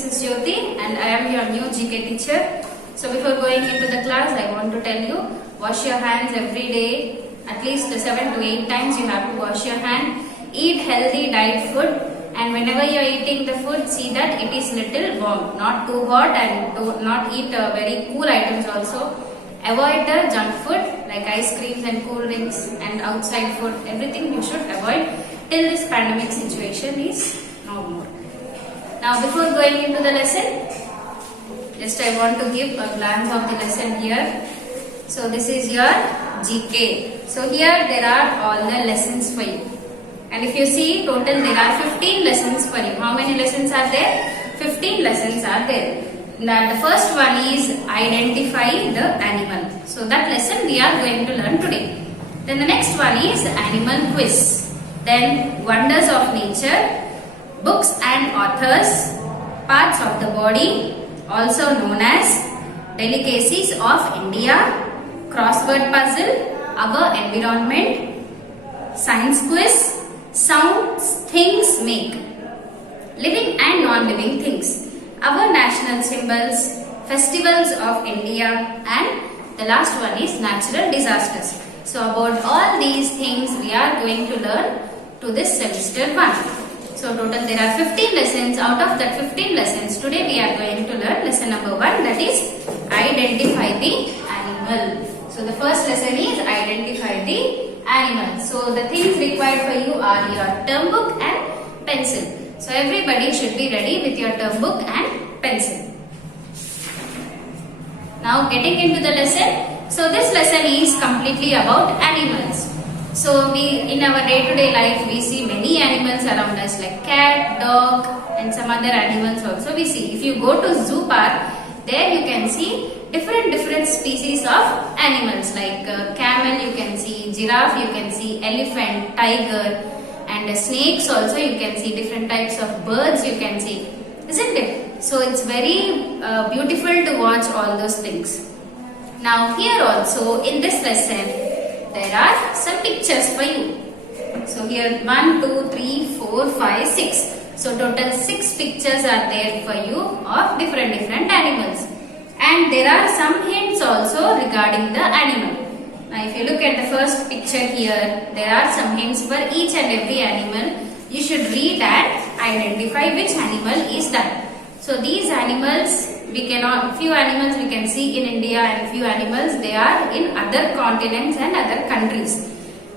this is Jyoti and I am your new GK teacher. So before going into the class, I want to tell you, wash your hands every day. At least 7 to 8 times you have to wash your hand. Eat healthy diet food, and whenever you are eating the food, see that it is little warm, not too hot, and do not eat very cool items also. Avoid the junk food like ice creams and cool drinks and outside food. Everything you should avoid till this pandemic situation is no more. Now before going into the lesson, just I want to give a glance of the lesson here. So this is your GK. So here there are all the lessons for you. And if you see, total there are 15 lessons for you. How many lessons are there? 15 lessons are there. Now the first one is identify the animal. So that lesson we are going to learn today. Then the next one is animal quiz. Then wonders of nature, books and authors, parts of the body, also known as delicacies of India, crossword puzzle, our environment, science quiz, sounds things make, living and non-living things, our national symbols, festivals of India, and the last one is natural disasters. So about all these things we are going to learn to this semester 1. So total there are 15 lessons. Out of that 15 lessons, today we are going to learn lesson number 1, that is identify the animal. So the first lesson is identify the animal. So the things required for you are your term book and pencil. So everybody should be ready with your term book and pencil. Now getting into the lesson. So this lesson is completely about animals. So in our day-to-day life we see many animals around us like cat, dog and some other animals also we see. If you go to zoo park, there you can see different species of animals like camel you can see, giraffe you can see, elephant, tiger and snakes also you can see, different types of birds you can see, isn't it? So it's very beautiful to watch all those things. Now here also in this lesson there are some pictures for you. So here 1, 2, 3, 4, 5, 6. So total 6 pictures are there for you of different animals. And there are some hints also regarding the animal. Now if you look at the first picture here, there are some hints for each and every animal. You should read and identify which animal is that. So these animals, few animals we can see in India and few animals they are in other continents and other countries.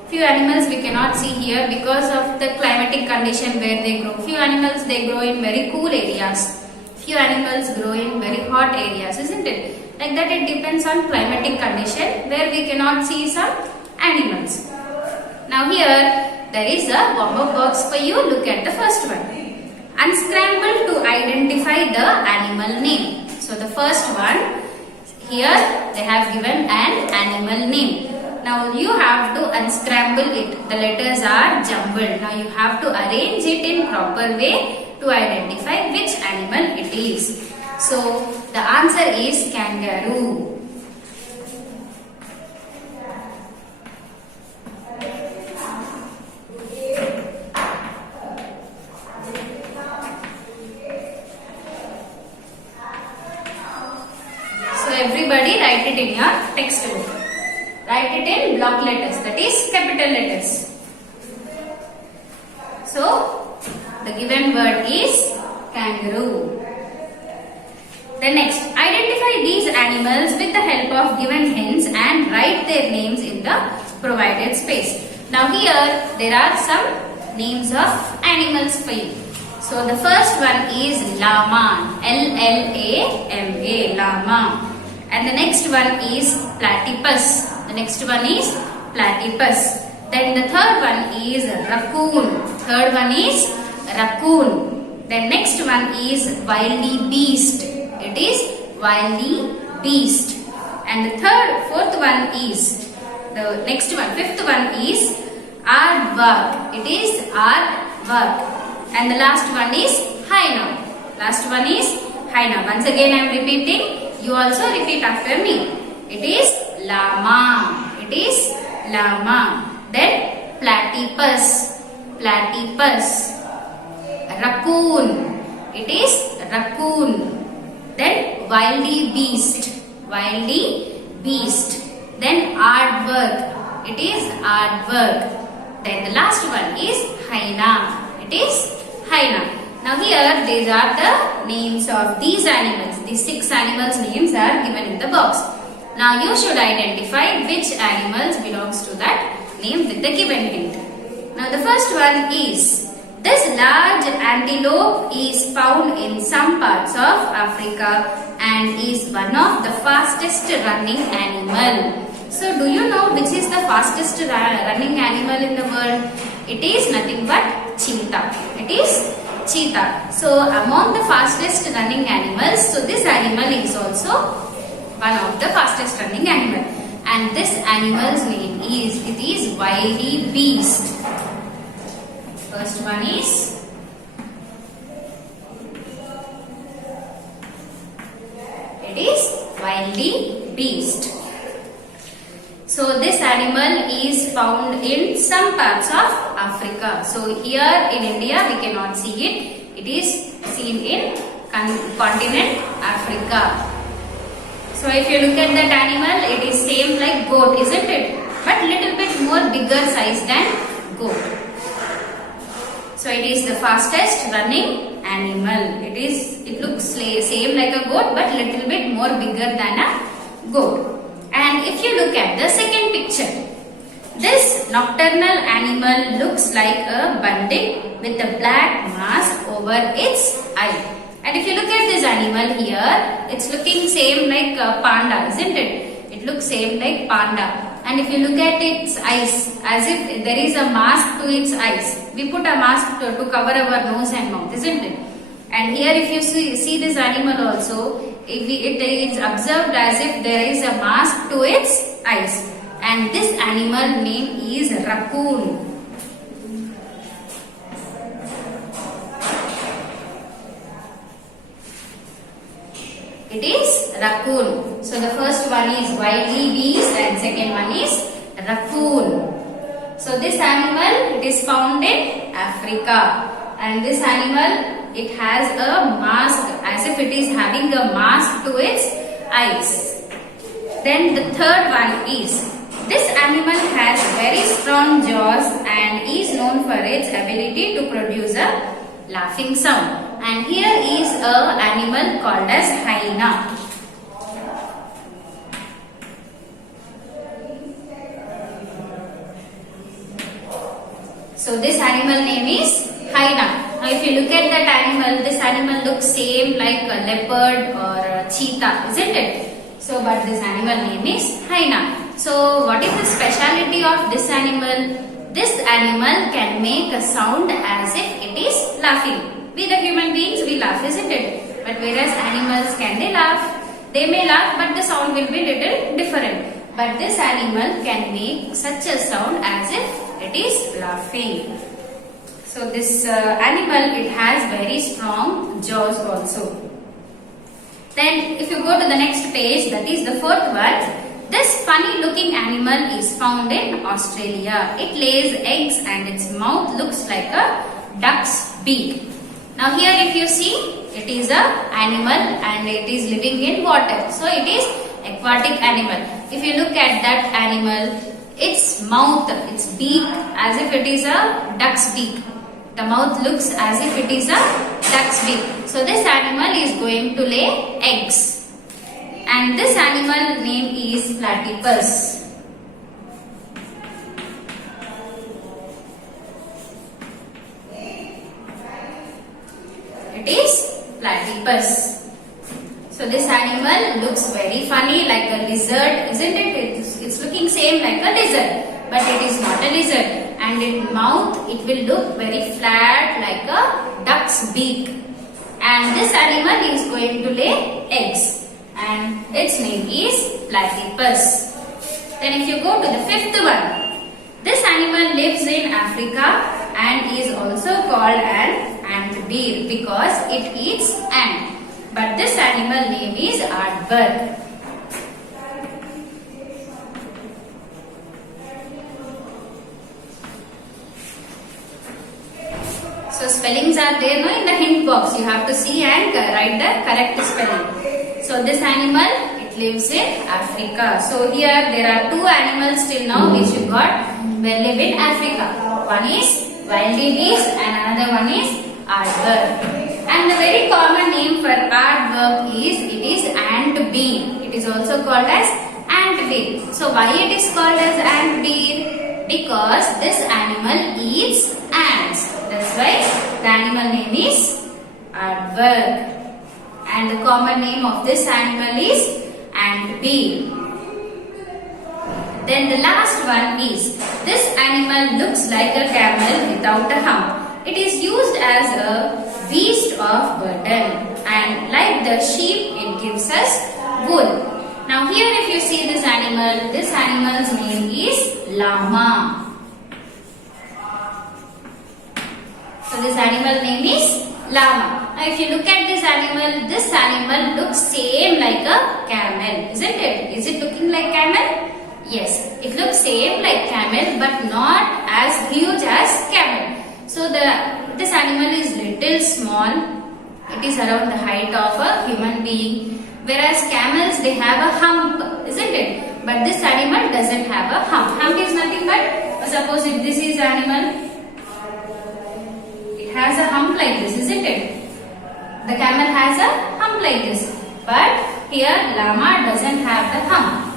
Few animals we cannot see here because of the climatic condition where they grow. Few animals they grow in very cool areas. Few animals grow in very hot areas, isn't it? Like that it depends on climatic condition where we cannot see some animals. Now here there is a warm-up box for you. Look at the first one. Unscramble to identify the animal name. So the first one, here they have given an animal name. Now you have to unscramble it. The letters are jumbled. Now you have to arrange it in proper way to identify which animal it is. So the answer is kangaroo. So everybody write it in your textbook. Write it in block letters, that is capital letters. So the given word is kangaroo. Then next, identify these animals with the help of given hints and write their names in the provided space. Now here there are some names of animals for you. So the first one is llama, L-L-A-M-A, llama. And the next one is platypus. The next one is platypus. Then the third one is raccoon. Third one is raccoon. Then next one is wildy beast. It is wildy beast. And the fourth one is, the next one, fifth one is aardvark. It is aardvark. And the last one is hyena. Last one is hyena. Once again I am repeating. You also repeat after me. It is llama. It is llama. Then platypus. Platypus. Raccoon. It is raccoon. Then wildy beast, then aardvark, it is aardvark. Then the last one is hyena, it is hyena. Now here these are the names of these animals. These 6 animals names are given in the box. Now you should identify which animals belongs to that name with the given hint. Now the first one is, this large antelope is found in some parts of Africa and is one of the fastest running animal. So do you know which is the fastest running animal in the world? It is nothing but cheetah. It is cheetah. So among the fastest running animals, so this animal is also one of the fastest running animal. And this animal's name is, it is wildy beast. First one is wildy beast. So this animal is found in some parts of Africa. So here in India we cannot see it. It is seen in continent Africa. So if you look at that animal, it is same like goat, isn't it? But little bit more bigger size than goat. So it is the fastest running animal. It looks same like a goat but little bit more bigger than a goat. And if you look at the second picture, this nocturnal animal looks like a bandit with a black mask over its eye. And if you look at this animal here, it's looking same like a panda, isn't it? It looks same like panda. And if you look at its eyes, as if there is a mask to its eyes. We put a mask to cover our nose and mouth, isn't it? And here if you see this animal also, it is observed as if there is a mask to its eyes. And this animal name is raccoon. It is raccoon. So the first one is wildy beast and second one is raccoon. So this animal, it is found in Africa. And this animal, it has a mask, as if it is having a mask to its eyes. Then the third one is, this animal has very strong jaws and is known for its ability to produce a laughing sound. And here is an animal called as hyena. So this animal name is hyena. Now if you look at that animal, this animal looks same like a leopard or a cheetah, isn't it? So but this animal name is hyena. So what is the speciality of this animal? This animal can make a sound as if it is laughing. We the human beings, we laugh, isn't it? But whereas animals, can they laugh? They may laugh but the sound will be little different. But this animal can make such a sound as if it is laughing. So this animal, it has very strong jaws also. Then if you go to the next page, that is the fourth one. This funny looking animal is found in Australia. It lays eggs and its mouth looks like a duck's beak. Now here if you see, it is a animal and it is living in water. So it is aquatic animal. If you look at that animal, its mouth, its beak, as if it is a duck's beak. The mouth looks as if it is a duck's beak. So this animal is going to lay eggs. And this animal name is platypus. It is platypus. So this animal looks very funny like a lizard, isn't it? It's looking same like a lizard, but it is not a lizard. And in mouth, it will look very flat like a duck's beak. And this animal is going to lay eggs. And its name is platypus. Then if you go to the fifth one, this animal lives in Africa and is also called an antbear because it eats ant. But this animal name is aardvark. So So spellings are there no in the hint box. You have to see and write the correct spelling. So this animal, it lives in Africa. So here there are two animals till now which you got will live in Africa. One is wildy beast and another one is aardvark. And the very common name for aardvark is it is antbeer. It is also called as antbeer. So why it is called as antbeer? Because this animal eats ants. That's why the animal name is aardvark. And the common name of this animal is antbeer. Then the last one is this animal looks like a camel without a hump. It is used as a beast of burden, and like the sheep it gives us wool. Now here if you see this animal's name is llama. So this animal name is llama. Now if you look at this animal looks same like a camel, isn't it? Is it looking like camel? Yes, it looks same like camel but not as huge as camel. So this animal is little small. It is around the height of a human being. Whereas camels, they have a hump, isn't it? But this animal doesn't have a hump. Hump is nothing but, suppose if this is animal, it has a hump like this, isn't it? The camel has a hump like this. But here llama doesn't have the hump.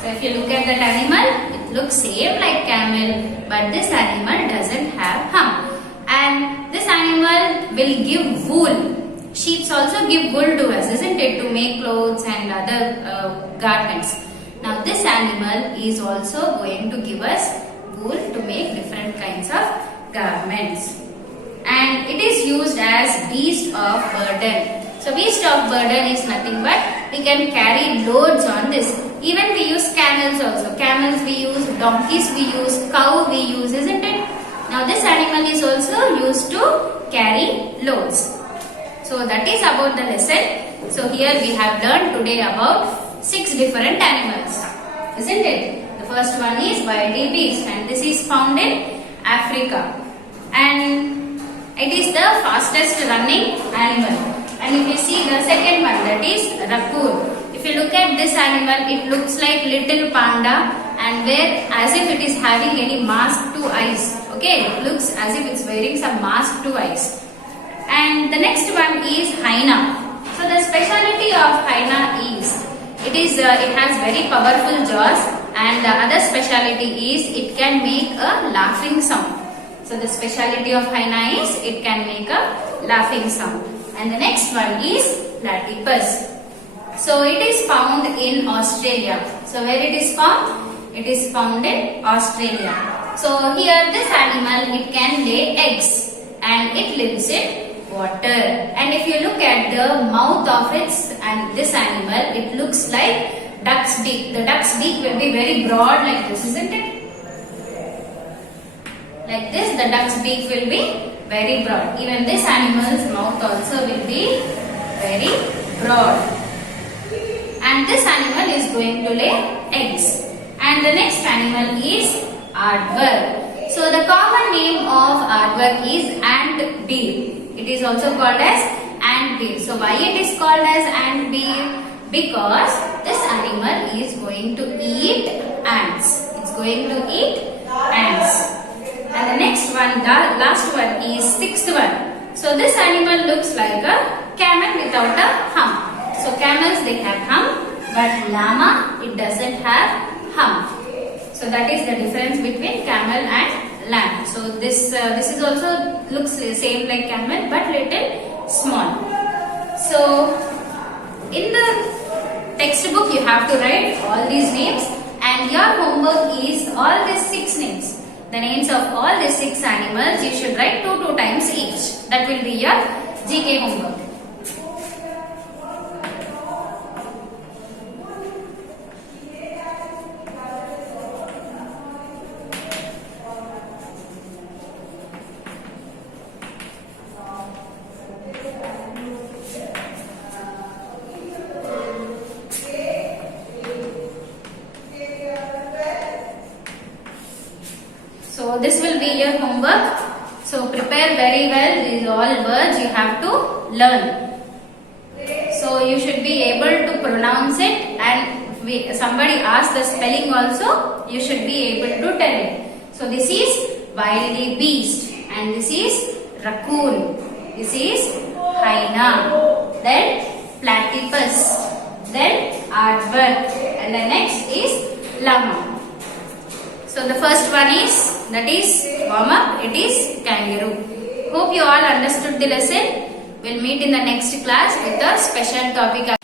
So if you look at that animal, it looks same like camel, but this animal doesn't have hump. And this animal will give wool. Sheep also give wool to us, isn't it? To make clothes and other garments. Now this animal is also going to give us wool to make different kinds of garments. And it is used as beast of burden. So beast of burden is nothing but we can carry loads on this. Even we use camels also. Camels we use, donkeys we use, cow we use, isn't it? Now this animal is also used to carry loads. So that is about the lesson. So here we have learned today about 6 different animals, isn't it? The first one is wildy beast and this is found in Africa. And it is the fastest running animal. And if you see the second one, that is raccoon. If you look at this animal, it looks like little panda and where as if it is having any mask to eyes. Okay, it looks as if it's wearing some mask to eyes. And the next one is hyena. So the speciality of hyena is it has very powerful jaws, and the other speciality is it can make a laughing sound. So the speciality of hyena is it can make a laughing sound. And the next one is platypus. So it is found in Australia. So where it is found? It is found in Australia. So here this animal, it can lay eggs and it lives in water. And if you look at the mouth of this animal, it looks like duck's beak. The duck's beak will be very broad like this, isn't it? Like this, the duck's beak will be very broad. Even this animal's mouth also will be very broad. And this animal is going to lay eggs. And the next animal is aardvark. So the common name of aardvark is antbeer. It is also called as antbeer. So why it is called as antbeer? Because this animal is going to eat ants. It's going to eat ants. And the next one, the last one is sixth one. So this animal looks like a camel without a hump. So camels, they have hump, but llama, it doesn't have hump. So that is the difference between camel and lamb. So this is also looks same like camel but little small. So in the textbook you have to write all these names, and your homework is all these 6 names. The names of all these 6 animals you should write 2 times each. That will be your GK homework. So this will be your homework. So prepare very well. These all words you have to learn. So you should be able to pronounce it, and if somebody asks the spelling also, you should be able to tell it. So this is wildy beast, and this is raccoon. This is hyena. Then platypus. Then aardvark, and the next is llama. So the first one is, that is warm up, it is kangaroo. Hope you all understood the lesson. We'll meet in the next class with a special topic.